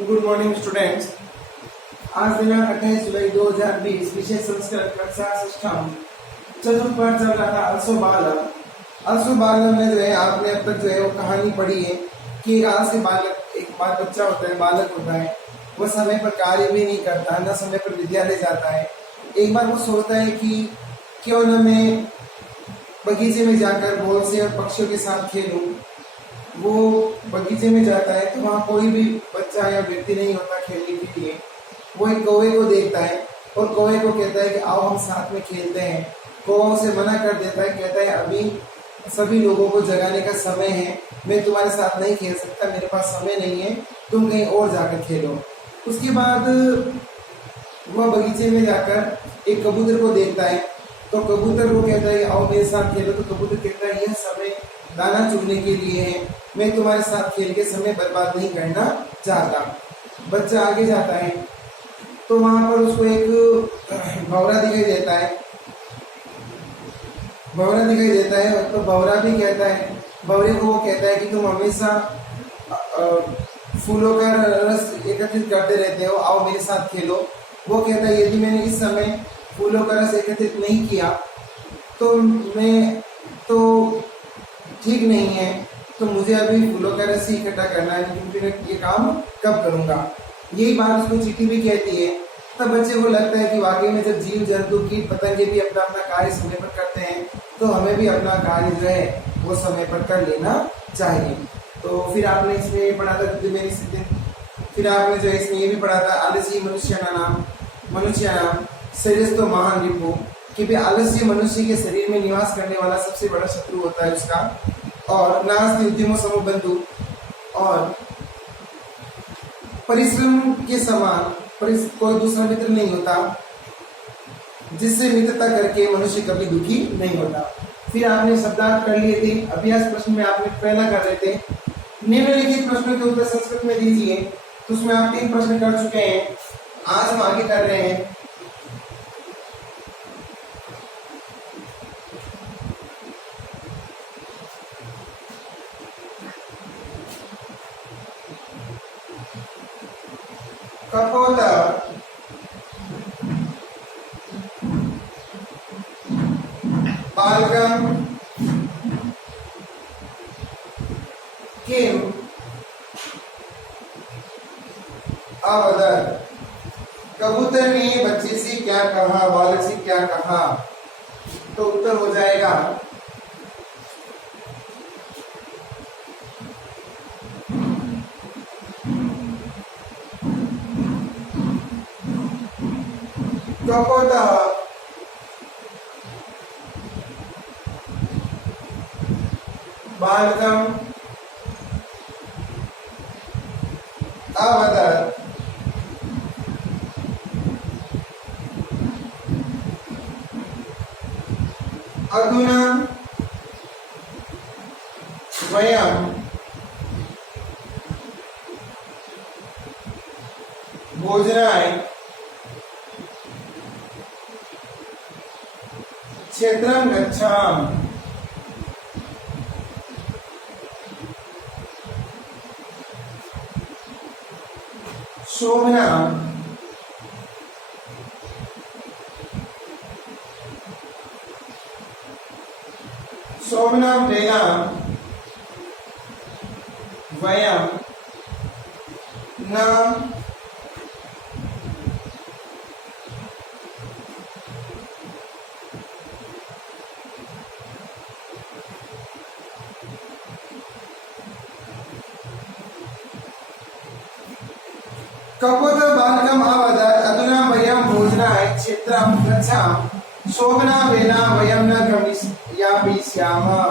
Good morning students. आज दिनांक 28 जुलाई 2020 विषय संस्कृत कक्षा षष्ठम चतुर्थ पाठ चल रहा था अलसो बालक। अलसो बालक में जो है आपने अब तक जो है वो कहानी पढ़ी है कि एक आलसी बालक, एक बाल बच्चा होता है, बालक होता है, वो समय पर कार्य भी नहीं करता, न समय पर विद्यालय जाता है। एक बार वो सोचता है कि क्यों न मैं बगीचे में जाकर बॉल से और पक्षियों के साथ खेलूं। वो बगीचे में जाता है तो वहाँ कोई भी बच्चा या व्यक्ति नहीं होता खेलने के लिए। वो एक कौवे को देखता है और कौवे को कहता है कि आओ हम साथ में खेलते हैं। कौवा उसे मना कर देता है, कहता है अभी सभी लोगों को जगाने का समय है, मैं तुम्हारे साथ नहीं खेल सकता, मेरे पास समय नहीं है, तुम कहीं और जाकर खेलो। उसके बाद वह बगीचे में जाकर एक कबूतर को देखता है तो कबूतर को कहता है आओ मेरे साथ खेलो। तो कबूतर कहता है यह समय दाना चुगने के लिए है, मैं तुम्हारे साथ खेल के समय बर्बाद नहीं करना चाहता। बच्चा आगे जाता है तो वहां पर उसको एक भंवरा दिखाई देता है। भंवरा दिखाई देता है तो भंवरा भी कहता है, भंवरे को वो कहता है कि तुम हमेशा फूलों का रस एकत्रित करते रहते हो, आओ मेरे साथ खेलो। वो कहता है यदि मैंने इस समय फूलों का रस एकत्रित नहीं किया तो मैं तो ठीक नहीं है, तो मुझे अभी फूलों का रस ही इकट्ठा करना है, क्योंकि मैं ये काम कब करूंगा। यही बात उसको चींटी भी कहती है। तब बच्चे को लगता है कि वाकई में जब जीव जंतु कीट पतंगे भी अपना अपना कार्य समय पर करते हैं तो हमें भी अपना कार्य जो है वो समय पर कर लेना चाहिए। तो फिर आपने इसमें ये पढ़ा था मेरी स्थिति, फिर आपने जो है इसमें ये भी पढ़ा था आलसी मनुष्य नाम शरीर तो महान रिपु, कि भी आलस्य मनुष्य के शरीर में निवास करने वाला सबसे बड़ा शत्रु होता है उसका। और नास्ति उद्यमो समो बंधु, और परिश्रम के समान कोई दूसरा मित्र नहीं होता, जिससे मित्रता करके मनुष्य कभी दुखी नहीं होता। फिर आपने शब्दार्थ कर लिए थे। अभ्यास प्रश्न में आपने पहला कर रहे थे निम्नलिखित प्रश्नों के उत्तर संस्कृत में दीजिए। तो उसमें आप 3 प्रश्न कर चुके हैं, आज हम आगे कर रहे हैं। कपोतर बालकम किम अवदत्, कबूतर ने बच्चे से क्या कहा, बालक से क्या कहा। तो उत्तर हो जाएगा कपोतः बालकम अवदत्, अधुना वयं भोजनाय क्षेत्रं गच्छामः। शोभना वेला वयं न कपोत बालकम अवदत्, अधुना वयं भोजनाय क्षेत्रं गच्छामः। शोभना वेला वयं न गमिष्यामः।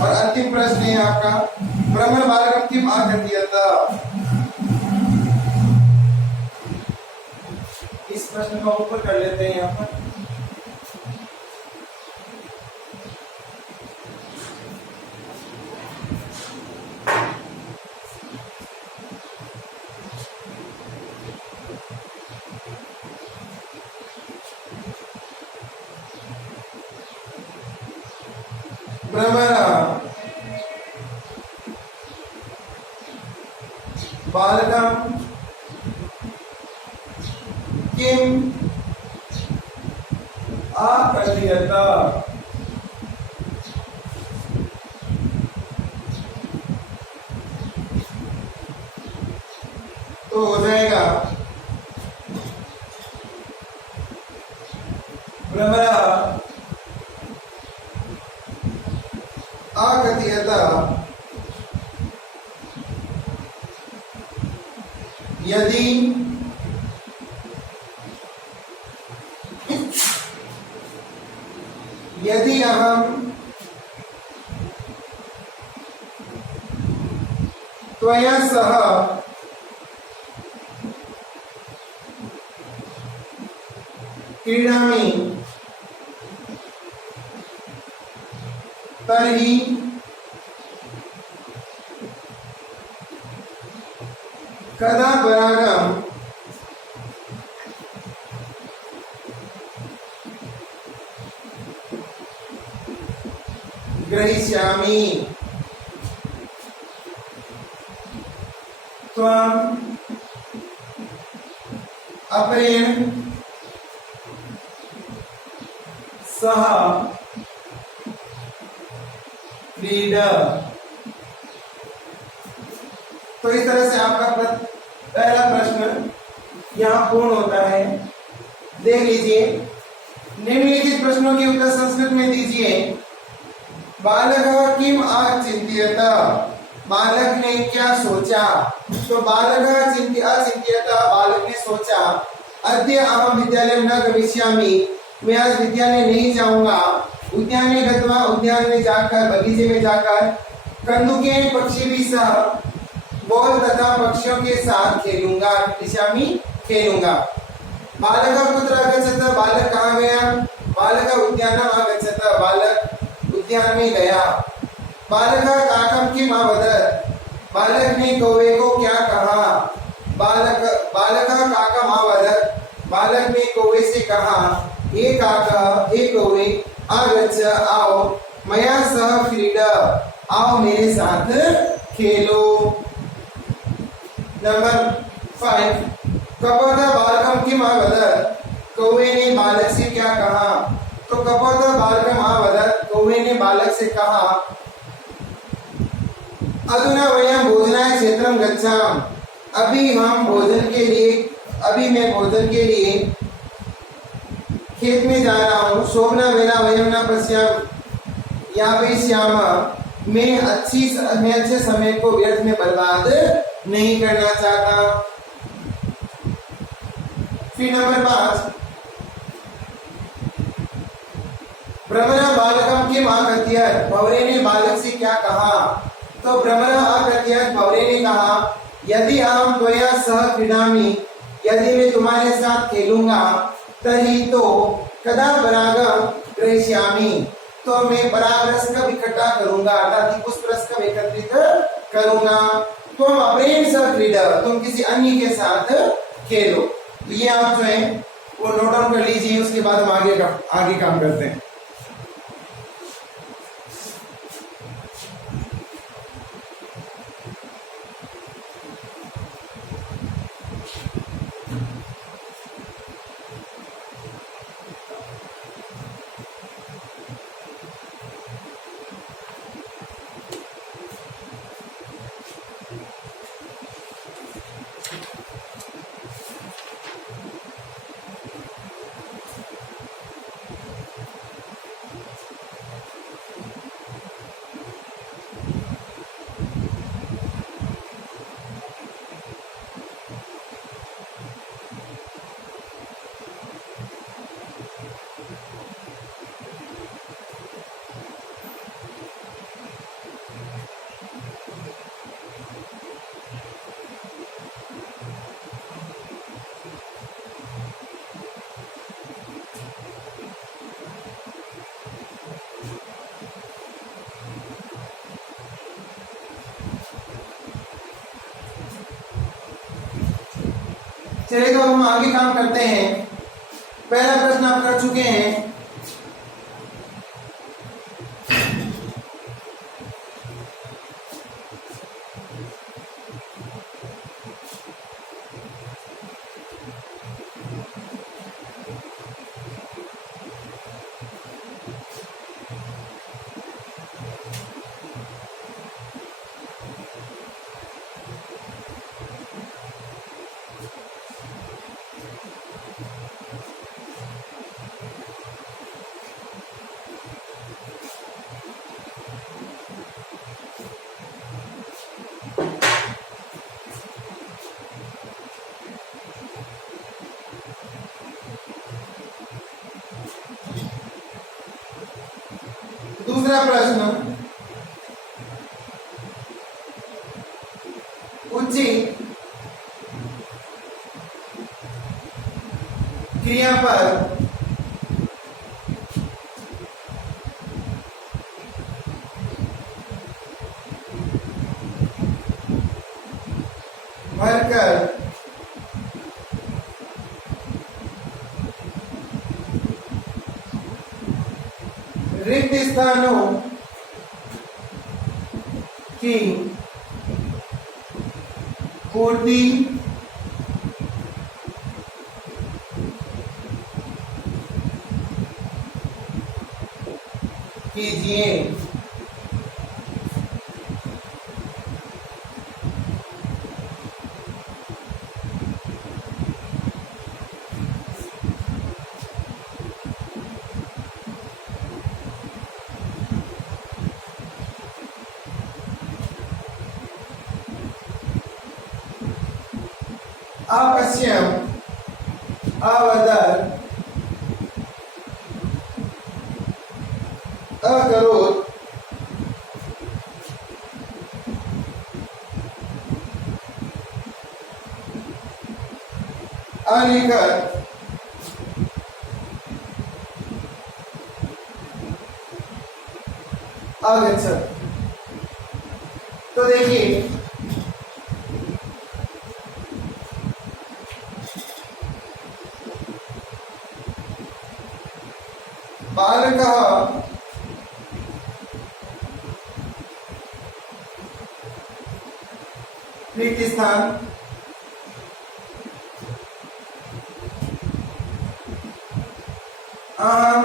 और अंतिम प्रश्न है आपका भ्रमर बालकम किम आगत्यत। इस प्रश्न का ऊपर कर लेते हैं यहाँ पर। भ्रमर बालकं किम अकथयत। तो हो जाएगा भ्रमरः अकथयत यदि यदि अहम त्वया सह क्रीडामि तर्हि कदा परागं ग्रहीष्यामि। त्वम् अपरेण सह क्रीड। तो इस तरह से आपका पहला प्रश्न यहाँ पूर्ण होता है। देख लीजिए, निम्नलिखित प्रश्नों के उत्तर संस्कृत में दीजिए। बालकः किम अचिंत्यत, बालक ने क्या सोचा। तो बालकः अचिंत्यत, बालक ने सोचा। अद्य अहम विद्यालयं न गमिष्यामि, मैं आज विद्यालय नहीं जाऊंगा। उद्याने गत्वा, उद्यान में जाकर, बगीचे में जाकर, कंदुकेन पक्षिभिः सह, बॉल तथा पक्षियों के साथ खेलूंगा। गमिष्यामि, खेलूंगा। बालकः कुत्र अगच्छत, बालक कहाँ गया। बालकः उद्यानम् अगच्छत, बालक उद्यान में गया। बालकः काकं किम् अवदत्, बालक ने कौवे को क्या कहा। बालकः काकम् अवदत्, बालक ने कौवे से कहा, हे काका, हे कौवे, आगच्छ, आओ, मया सह क्रीड, आओ मेरे साथ खेलो। नंबर 5, कपतः बालकं किम् अवदत्, कौवे ने बालक से क्या कहा। तो कपतः बालकम् अवदत्, कौवे ने बालक से कहा, अधुना वयं भोजनाय क्षेत्रं गच्छामः, अभी मैं भोजन के लिए खेत में जा रहा हूँ। शोभना वेला वयं न यापयिष्यामः, मैं अच्छे समय को व्यर्थ में बर्बाद नहीं करना चाहता। फिर नंबर 5, भ्रमरः बालकं किम् अकथयत्, भंवरे ने बालक से क्या कहा। तो भ्रमरः अकथयत्, भंवरे ने कहा, यदि अहम त्वया सह क्रीडामि, यदि मैं तुम्हारे साथ खेलूंगा, तर्हि तो कदा परागं ग्रहीष्यामि, तो मैं पराग रस कब इकट्ठा करूंगा, अर्थात पुष्प रस कब एकत्रित करूंगा। तुम अपरेण सह क्रीड, तुम किसी अन्य के साथ खेलो। तो ये आप जो है वो नोट डाउन कर लीजिए, उसके बाद हम आगे काम करते हैं। चलिए तो हम आगे काम करते हैं। पहला प्रश्न आप कर चुके हैं। दूसरा प्रश्न, उचित क्रियापद भरकर रिक्त स्थानों की पूर्ति कीजिए। अपश्यम, अवदर, अकरोत्, अलिखत, आगच्छत्। तो देखिए बालकः रिक्त स्थान अहम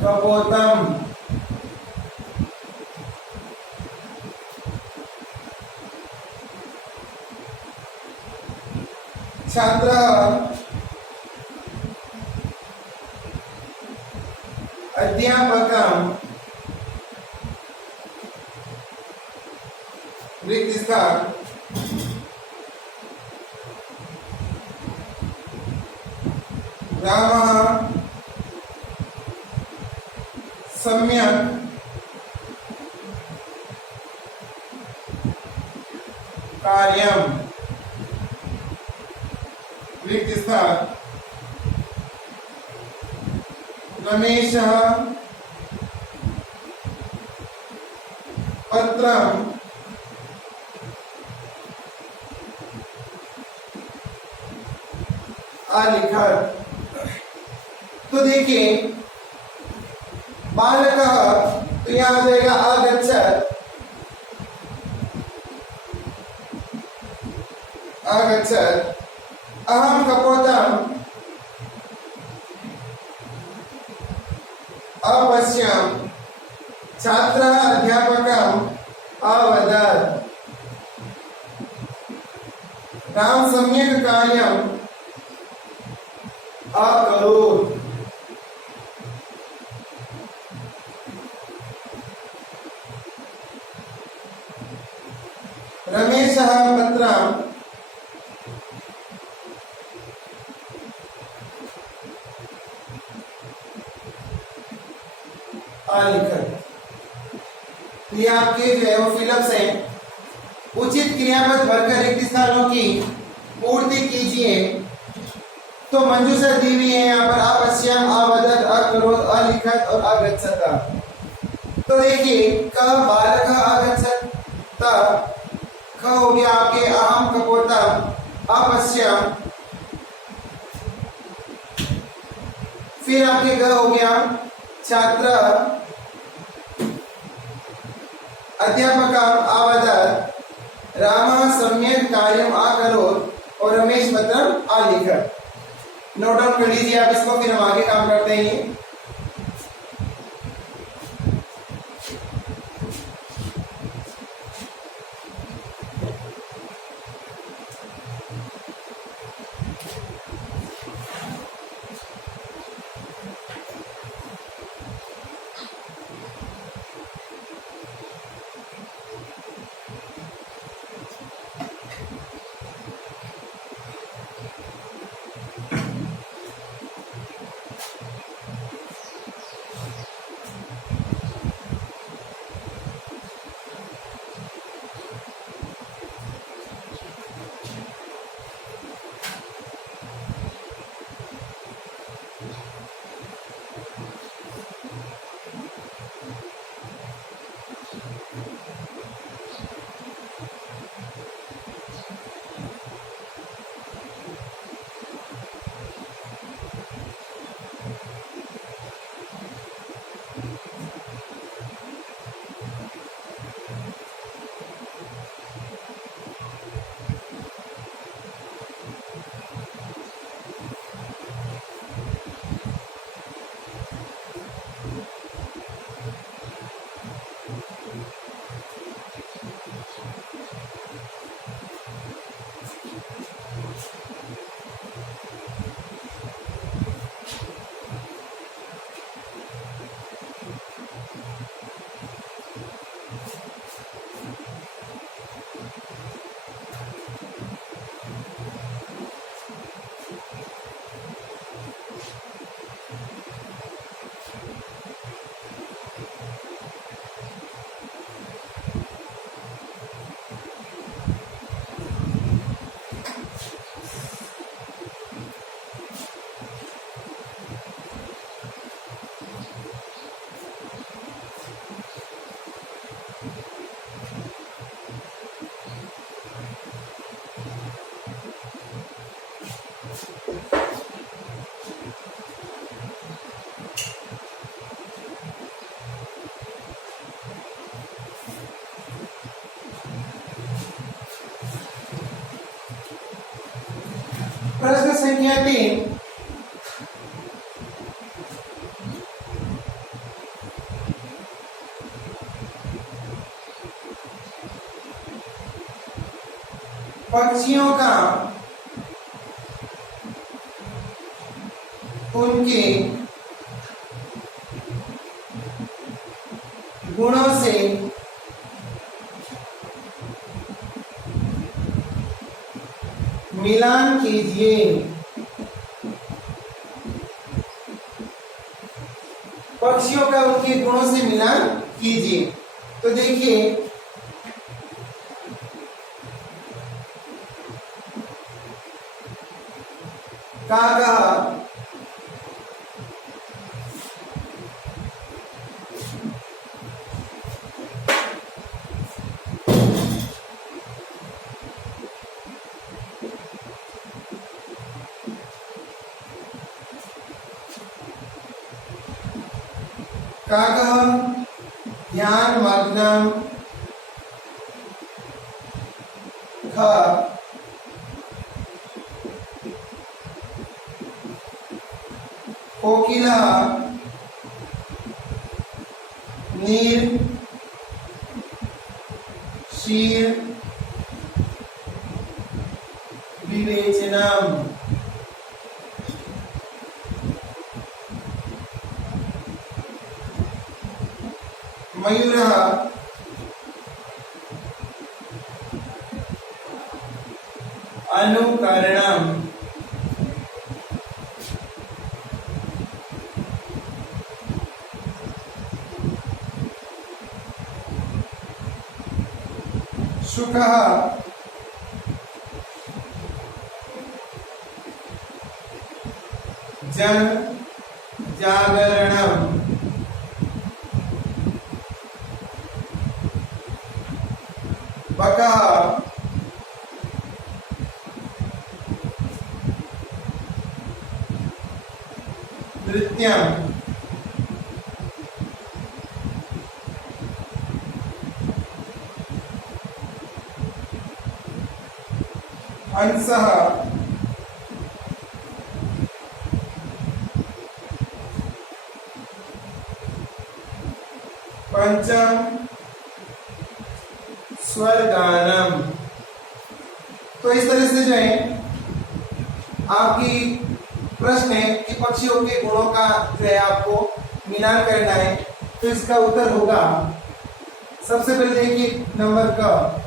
कपोतम छात्र अध्यापकम रिक्त स्थान रामः सम्यक् कार्यम रिक्त स्थान रमेशः पत्रम अलिखत। तो देखिए बालकः, तो यहां आ जाएगा आगच्छत्, आगच्छत्। अहम कपोतम अपश्यम, छात्रः अध्यापकम् अवदत्, राम सम्यक् कार्यम् अकरोत्। रमेशः पत्रम् अलिखत। ये आपके जो है वो फिलअप्स हैं। उचित क्रियापद भरकर रिक्त स्थानों की पूर्ति कीजिए। तो मंजूषा दी हुई है यहाँ पर अपश्यम, अवदत्, अकरोत्, अलिखत और अगच्छत। तो देखिए क बालकः आगच्छत्, त ख हो गया आपके अहम कपोतम, अपश्यम, फिर आपके ग हो गया छात्र अध्यापकम् अवदत्, रामः सम्यक् कार्यम् अकरोत् और रमेश पत्रम् अलिखत्। नोट डाउन कर लीजिए आप इसको, फिर हम आगे काम करते हैं। संख्या 3, पक्षियों का उनके गुणों से मिलान कीजिए। पक्षियों का उनके गुणों से मिलान कीजिए। तो देखिए काका ध्यान मग्नम ख कोकिला नीर शीर विवेचनम। मयूरः अनुकरणम। शुकः जन जागरणम। बकः नृत्यम। हंसः पंचम स्वरगानम। तो इस तरह से जो है आपकी प्रश्न है कि पक्षियों के गुणों का जो है आपको मिलान करना है। तो इसका उत्तर होगा सबसे पहले देखिए नंबर क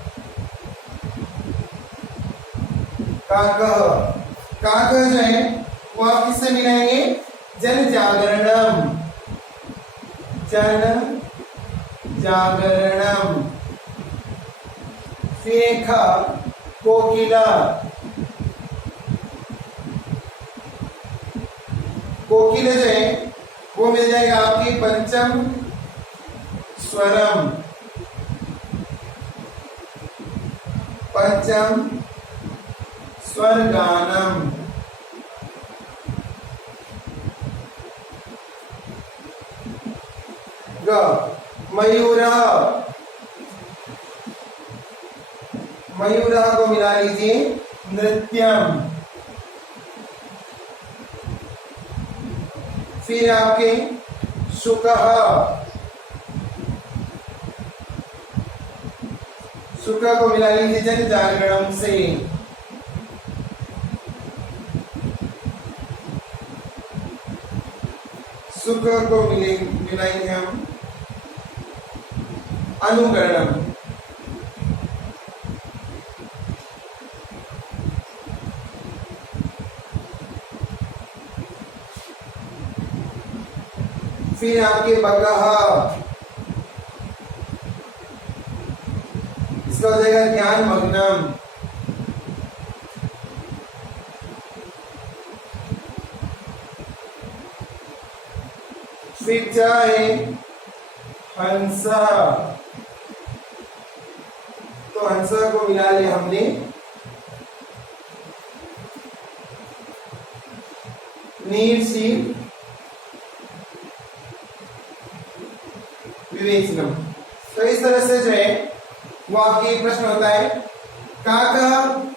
काक जो है वो आप किससे मिलाएंगे? जन जागरणम। जन जागरणम। फिर ख कोकिला। कोकिला जो है वो मिल जाएगा आपकी पंचम स्वरम। पंचम स्वर गानम। ग मयूरः। मयूरः को मिला लीजिए नृत्यम। फिर आपके शुकः। शुक को मिला लीजिए जन जागरणम से। सुख को मिलाएंगे हम अनुकरणम। फिर आपके बकः, इसका हो जाएगा ज्ञान मग्नम। फिर चाहे हंसा, तो हंसा को मिला लिया हमने नीर सी विवेचनम। तो इस तरह से जो है वो आपकी प्रश्न होता है। काका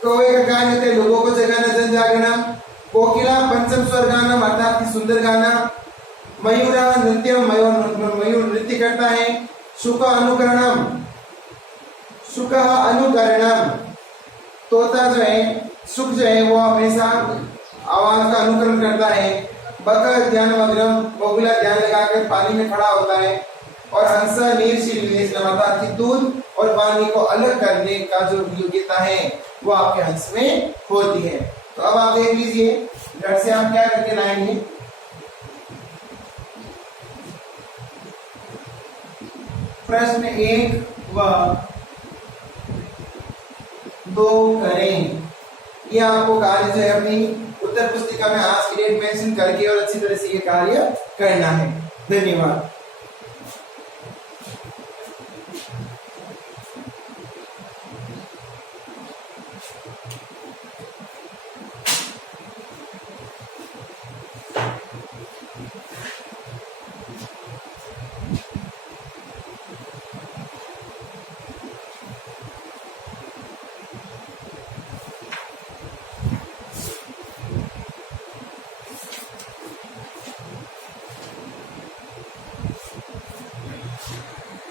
कौवे का कार्य होते लोगों को जगाना, जन जागना। कोकिला पंचम स्वर गानम अर्थात कि सुंदर गाना। मयूर नृत्य, मयूर नृत्य करता है। शुक अनुकरणम, शुक अनुकरणम, तोता जो है, शुक जो है वो हमेशा आवाज का अनुकरण करता है। बक ध्यान मग्नम, बगुला ध्यान लगाकर पानी में खड़ा होता है। और हंस नीरशील विवेचनम अर्थात कि दूध और पानी को अलग करने का जो योग्यता है वो आपके हंस में होती है। तो अब आप देख लीजिए घर से आप क्या करके लाएंगे। प्रश्न 1 व 2 करें। ये आपको कार्य जो है अपनी उत्तर पुस्तिका में आज की डेट मेंशन करके और अच्छी तरह से ये कार्य करना है। धन्यवाद।